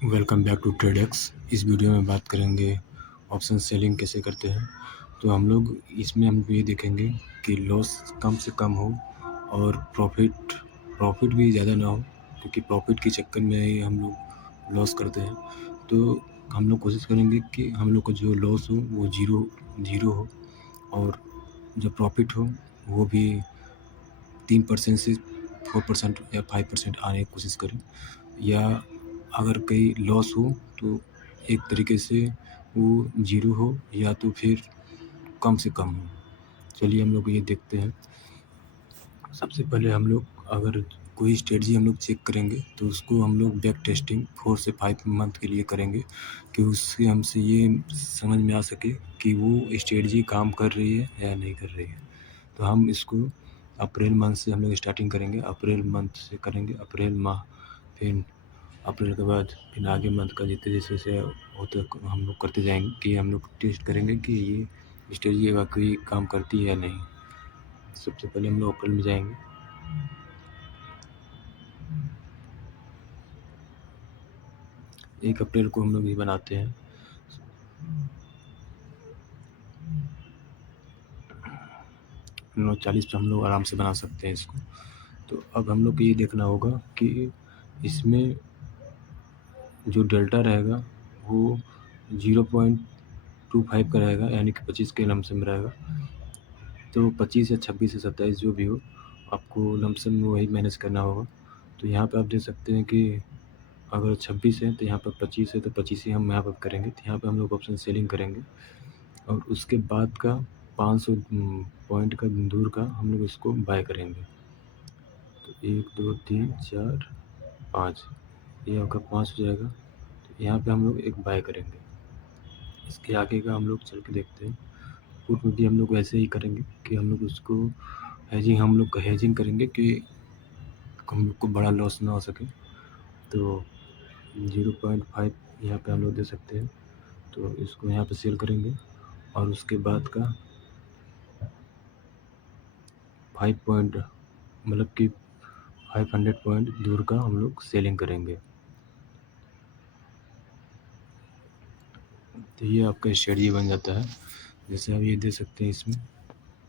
Welcome back to Tradex. इस video में बात करेंगे ऑप्शन सेलिंग कैसे करते हैं। तो हम लोग इसमें ये देखेंगे कि लॉस कम से कम हो और प्रॉफिट भी ज़्यादा ना हो, क्योंकि प्रॉफिट के चक्कर में ही हम लोग लॉस करते हैं। तो हम लोग कोशिश करेंगे कि हम लोग को जो लॉस हो वो ज़ीरो हो, और जो प्रॉफिट हो वो भी 3% से 4% या 5% आने की कोशिश करें, या अगर कहीं लॉस हो तो एक तरीके से वो ज़ीरो हो या तो फिर कम से कम हो। चलिए हम लोग ये देखते हैं। सबसे पहले हम लोग अगर कोई स्ट्रेटजी हम लोग चेक करेंगे तो उसको हम लोग बैक टेस्टिंग 4 से 5 मंथ के लिए करेंगे, कि उससे हमसे ये समझ में आ सके कि वो स्ट्रेटजी काम कर रही है या नहीं कर रही है। तो हम इसको अप्रैल मंथ से हम लोग स्टार्टिंग करेंगे, अप्रैल मंथ से करेंगे, अप्रैल माह, फिर अप्रैल के बाद फिर आगे मंथ का जितने जैसे होते हम लोग करते जाएंगे, कि हम लोग टेस्ट करेंगे कि ये स्ट्रेटजी वाकई काम करती है या नहीं। सबसे पहले हम लोग अप्रैल में जाएंगे। 1 अप्रैल को हम लोग ये बनाते हैं। 9:40 पे हम लोग आराम से बना सकते हैं इसको। तो अब हम लोग को ये देखना होगा कि इसमें जो डेल्टा रहेगा वो 0.25 का रहेगा, यानी कि 25 के लमसम में रहेगा। तो 25 या 26 या 27 जो भी हो, आपको लमसम में वही मैनेज करना होगा। तो यहाँ पे आप देख सकते हैं कि अगर 26 है तो यहाँ पर 25 है, तो 25 ही हम यहाँ पर करेंगे। तो यहाँ पे हम लोग ऑप्शन सेलिंग करेंगे, और उसके बाद का 500 पॉइंट का दूर का हम लोग इसको बाय करेंगे। तो 1 2 3 4 5, ये आपका 5 हो जाएगा। तो यहाँ पे हम लोग एक बाय करेंगे। इसके आगे का हम लोग चल के देखते हैं। पुट में भी हम लोग वैसे ही करेंगे कि हम लोग उसको हेजिंग करेंगे कि हम लोग को बड़ा लॉस ना हो सके। तो 0.5 यहाँ पे हम लोग दे सकते हैं। तो इसको यहाँ पे सेल करेंगे, और उसके बाद का 5 पॉइंट, मतलब कि 500 पॉइंट दूर का हम लोग सेलिंग करेंगे। तो ये आपका स्ट्रेटजी बन जाता है। जैसे आप ये दे सकते हैं इसमें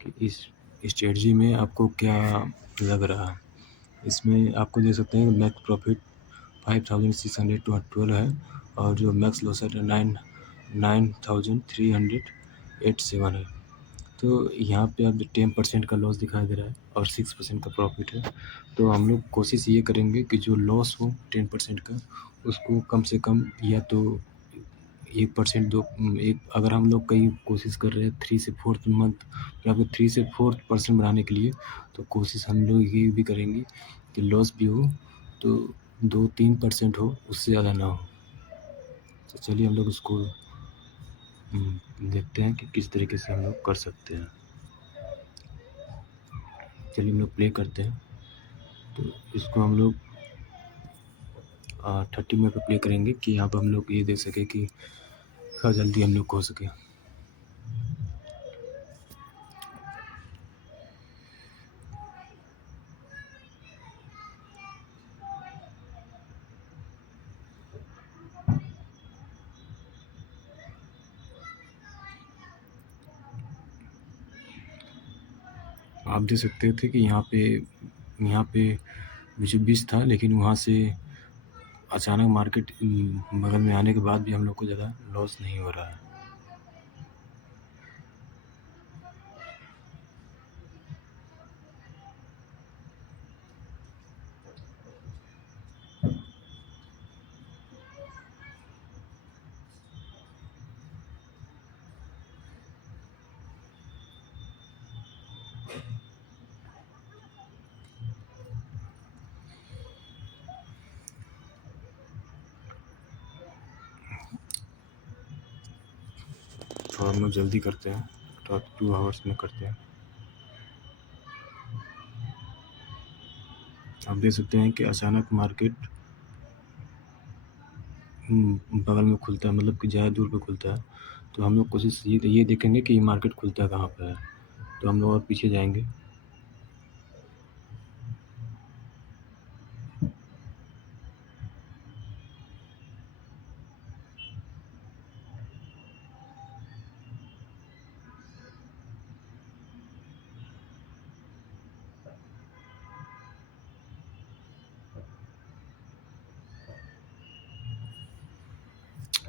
कि इस स्ट्रेटजी में आपको क्या लग रहा है। इसमें आपको दे सकते हैं मैक्स प्रॉफिट 5612 है, और जो मैक्स लॉस है 9387 है। तो यहाँ पे अब 10% का लॉस दिखाई दे रहा है और 6% का प्रॉफिट है। तो हम लोग कोशिश ये करेंगे कि जो लॉस हो 10% का, उसको कम से कम, या तो 1% दो एक, अगर हम लोग कहीं कोशिश कर रहे हैं 3 से 4th मंथ या फिर 3 से 4% बनाने के लिए, तो कोशिश हम लोग ये भी करेंगे कि लॉस भी हो तो 2-3% हो, उससे ज़्यादा ना हो। तो चलिए हम लोग इसको देखते हैं कि किस तरीके से हम लोग कर सकते हैं। चलिए हम लोग प्ले करते हैं। तो इसको हम लोग 30 मिनट पे प्ले करेंगे, कि यहाँ पर हम लोग ये देख सके कि हाँ जल्दी हम लोग को हो सके। आप देख सकते थे कि यहाँ पे 20 था, लेकिन वहाँ से अचानक मार्केट बगल में आने के बाद भी हम लोग को ज़्यादा लॉस नहीं हो रहा है। तो हम लोग जल्दी करते हैं, तो 2 आवर्स में करते हैं। आप देख सकते हैं कि अचानक मार्केट बगल में खुलता है, मतलब कि ज़्यादा दूर पे खुलता है। तो हम लोग कोशिश ये देखेंगे कि मार्केट खुलता कहाँ पे है। तो हम लोग और पीछे जाएंगे।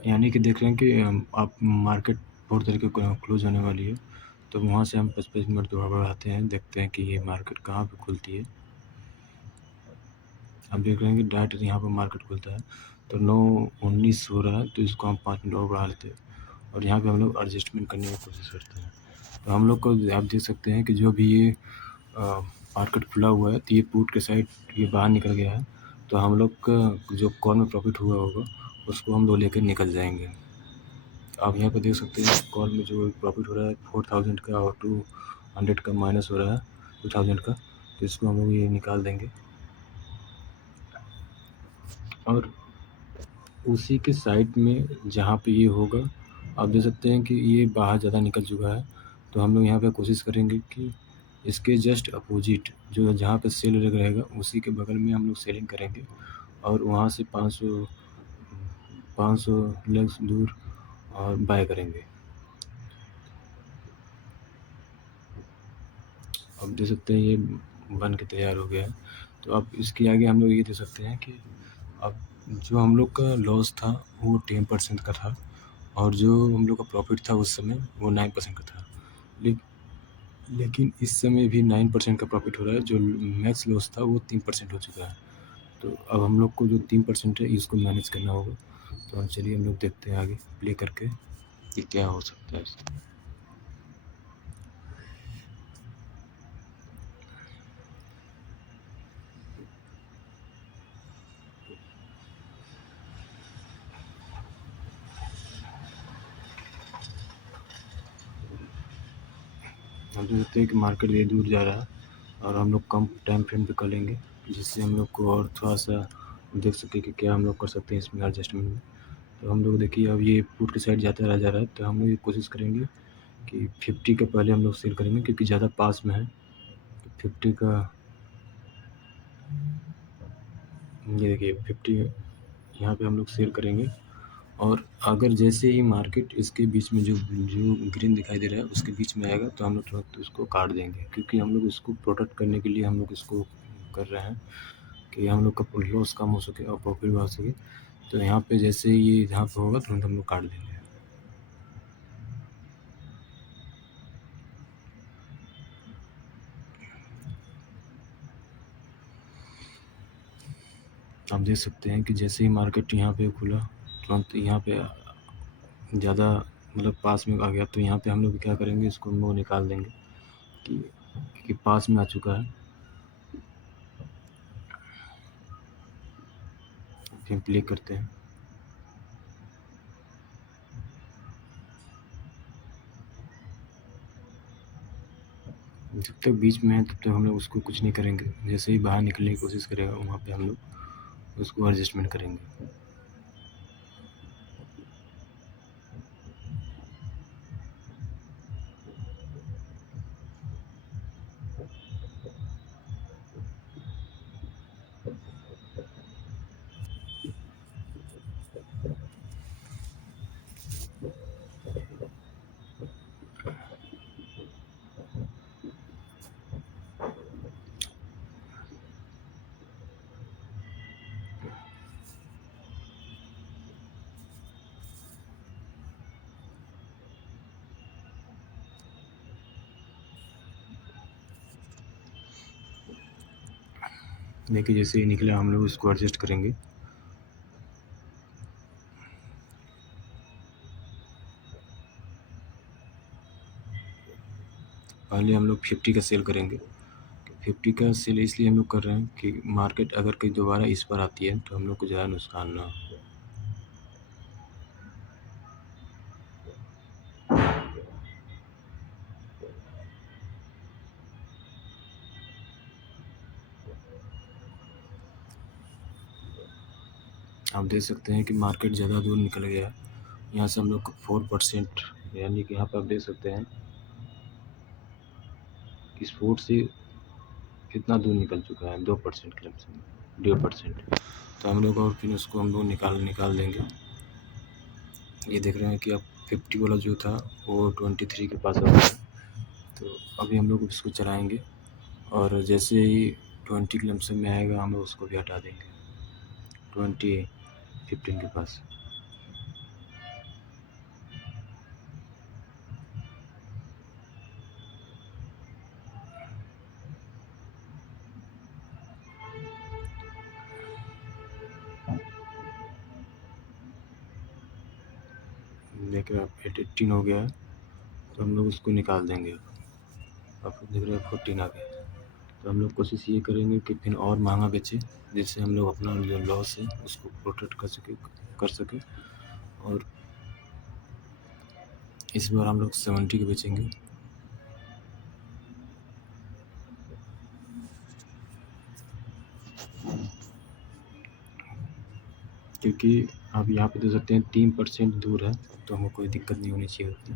यानी कि देख रहे हैं कि आप मार्केट 4 तारीख को क्लोज होने वाली है, तो वहाँ से हम 25 मिनट दोबारा बढ़ाते हैं, देखते हैं कि ये मार्केट कहाँ पे खुलती है। आप देख रहे हैं कि डायरेक्ट यहाँ पर मार्केट खुलता है, तो 9:19 हो रहा है, तो इसको हम 5 मिनट और बढ़ा लेते हैं और यहाँ पे हम लोग एडजस्टमेंट करने की कोशिश करते हैं। तो हम लोग को आप देख सकते हैं कि जो भी ये मार्केट खुला हुआ है, तो ये पुट के साइड ये बाहर निकल गया है, तो हम लोग का जो कॉल में प्रॉफिट हुआ होगा उसको हम लोग लेकर निकल जाएंगे। आप यहाँ पे देख सकते हैं कॉल में जो प्रॉफिट हो रहा है 4000 का और 200 का माइनस हो रहा है 2000 का, तो इसको हम लोग ये निकाल देंगे। और उसी के साइड में जहाँ पे ये होगा, आप देख सकते हैं कि ये बाहर ज़्यादा निकल चुका है, तो हम लोग यहाँ पे कोशिश करेंगे कि इसके जस्ट अपोजिट जो जहाँ पे सेल रहेगा उसी के बगल में हम लोग सेलिंग करेंगे और वहाँ से 500 लक्स दूर और बाय करेंगे। अब देख सकते हैं ये बन के तैयार हो गया है। तो अब इसके आगे हम लोग ये दे सकते हैं कि अब जो हम लोग का लॉस था वो 10% का था और जो हम लोग का प्रॉफिट था उस समय वो 9% का था। लेकिन इस समय भी 9% का प्रॉफिट हो रहा है, जो मैक्स लॉस था वो 3% हो चुका है। तो अब हम लोग को जो 3% है इसको मैनेज करना होगा। तो चलिए हम लोग देखते हैं आगे प्ले करके कि क्या हो सकता है इसमें। हम तो देखते हैं कि मार्केट ये दूर जा रहा है और हम लोग कम टाइम फ्रेम पे कर लेंगे, जिससे हम लोग को और थोड़ा सा देख सके कि क्या हम लोग कर सकते हैं इसमें एडजस्टमेंट में। तो हम लोग देखिए अब ये पुट की साइड जाता रह जा रहा है, तो हम लोग ये कोशिश करेंगे कि 50 के पहले हम लोग सेल करेंगे क्योंकि ज़्यादा पास में है। 50 का ये देखिए 50 यहाँ पे हम लोग सेल करेंगे और अगर जैसे ही मार्केट इसके बीच में जो जो ग्रीन दिखाई दे रहा है उसके बीच में आएगा तो हम लोग तुरंत उसको काट देंगे, क्योंकि हम लोग इसको प्रोटेक्ट करने के लिए हम लोग इसको कर रहे हैं कि हम लोग का लॉस कम हो सके और प्रॉफिट बढ़ सके। तो यहाँ पे जैसे ही ये यहाँ पे होगा तुरंत हम लोग काट देंगे। आप देख सकते हैं कि जैसे ही मार्केट यहाँ पे खुला तुरंत यहाँ पे ज़्यादा मतलब पास में आ गया, तो यहाँ पे हम लोग क्या करेंगे इसको हम लोग निकाल देंगे कि पास में आ चुका है। फिर प्ले करते हैं। जब तक बीच में है तब तक हम लोग उसको कुछ नहीं करेंगे, जैसे ही बाहर निकलने की कोशिश करेगा वहाँ पे हम लोग उसको एडजस्टमेंट करेंगे। देखिए जैसे ही निकला हम लोग उसको एडजस्ट करेंगे। पहले हम लोग 50 का सेल करेंगे। 50 का सेल इसलिए हम लोग कर रहे हैं कि मार्केट अगर कहीं दोबारा इस पर आती है तो हम लोग को ज़्यादा नुकसान ना हो। आप देख सकते हैं कि मार्केट ज़्यादा दूर निकल गया है। यहाँ से हम लोग को 4%, यानी कि यहाँ पर आप देख सकते हैं कि इस 4 से कितना दूर निकल चुका है, 2% के लमसम, 1.5%। तो हम लोग और फिर उसको हम लोग निकाल देंगे। ये देख रहे हैं कि अब 50 वाला जो था वो 23 के पास आ गया है। तो अभी हम लोग इसको चलाएँगे और जैसे ही 20 के लमसम में आएगा हम लोग उसको भी हटा देंगे 15 के पास। देखिए अब 18 हो गया है, तो हम लोग उसको निकाल देंगे। अब देख रहे हैं 14 आ गया। तो हम लोग कोशिश ये करेंगे कि फिर और महंगा बेचें, जिससे हम लोग अपना जो लॉस है उसको प्रोटेक्ट कर सके। और इस बार हम लोग 70 के बेचेंगे। क्योंकि आप यहाँ पे देख सकते हैं 3% दूर है, तो हमें कोई दिक्कत नहीं होनी चाहिए उतनी।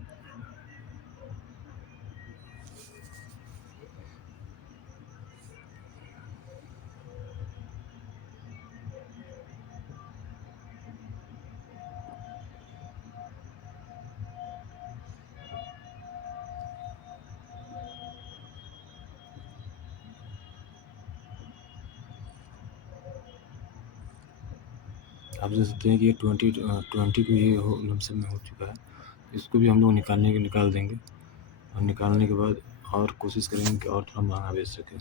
आप देख सकते हैं कि ये 20 को ये लमसम में हो चुका है। इसको भी हम लोग निकाल देंगे, और निकालने के बाद और कोशिश करेंगे कि और थोड़ा महंगा बेच सकें।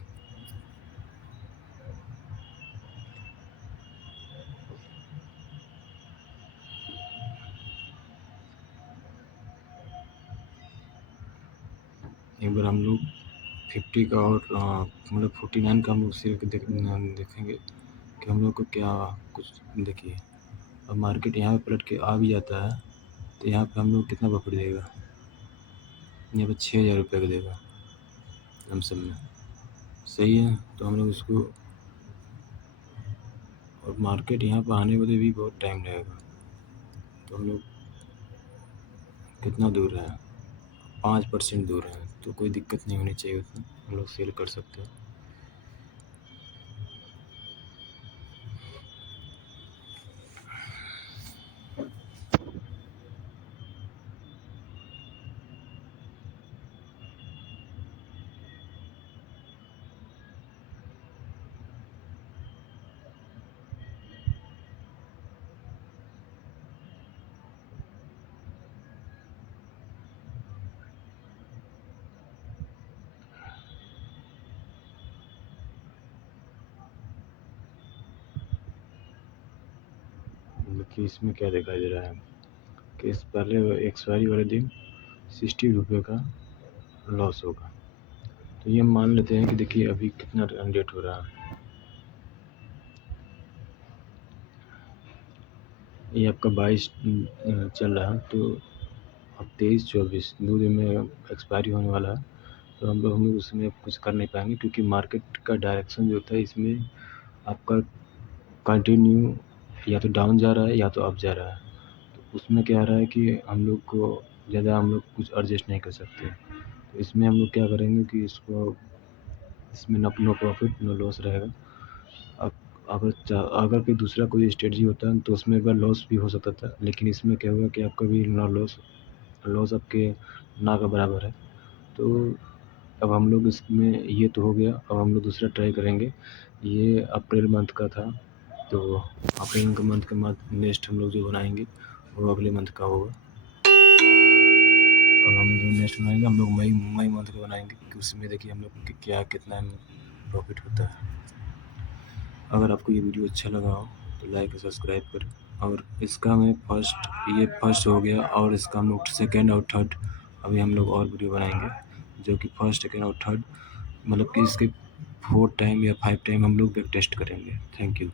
एक बार हम लोग 50 का और मतलब 49 का हम लोग सिर्फ देखेंगे कि हम लोग को क्या कुछ। देखिए अब मार्केट यहाँ पे पलट के आ भी जाता है, तो यहाँ पे हम लोग कितना प्रॉफिट देगा। यहाँ पे 6,000 रुपये का देगा लमसम में। सही है, तो हम लोग इसको, और मार्केट यहाँ पर आने में भी बहुत टाइम लगेगा। तो हम लोग कितना दूर है, 5% दूर है, तो कोई दिक्कत नहीं होनी चाहिए उसमें, हम लोग सेल कर सकते हैं। देखिए इसमें क्या दिखाई दे रहा है कि इस पहले एक्सपायरी वाले दिन 60 रुपये का लॉस होगा। तो ये मान लेते हैं कि देखिए अभी कितना रेट हो रहा है। ये आपका 22 चल रहा है, तो अब 23-24 2 दिन में एक्सपायरी होने वाला है। तो हम लोग उसमें कुछ कर नहीं पाएंगे, क्योंकि मार्केट का डायरेक्शन जो होता है इसमें आपका कंटिन्यू या तो डाउन जा रहा है या तो अप जा रहा है। तो उसमें क्या आ रहा है कि हम लोग को ज़्यादा हम लोग कुछ एडजस्ट नहीं कर सकते। तो इसमें हम लोग क्या करेंगे कि इसमें नो प्रॉफिट नो लॉस रहेगा। अब अगर कोई दूसरा कोई स्ट्रेटजी होता तो उसमें एक बार लॉस भी हो सकता था, लेकिन इसमें क्या हुआ कि आपका भी ना लॉस आपके ना के बराबर है। तो अब हम लोग इसमें ये तो हो गया, अब हम लोग दूसरा ट्राई करेंगे। ये अप्रैल मंथ का था, तो अप्रैल के मंथ नेक्स्ट हम लोग जो बनाएंगे वो अगले मंथ का होगा। अब हम जो नेक्स्ट बनाएंगे हम लोग मई मंथ का बनाएंगे, क्योंकि उसमें देखिए हम लोग क्या कितना प्रॉफिट होता है। अगर आपको ये वीडियो अच्छा लगा हो तो लाइक और सब्सक्राइब करें। और इसका मैं ये फर्स्ट हो गया, और इसका हम लोग सेकेंड और थर्ड अभी हम लोग और वीडियो बनाएंगे, जो कि फर्स्ट सेकेंड और थर्ड मतलब कि इसके 4 टाइम या 5 टाइम हम लोग बैक टेस्ट करेंगे। Thank you.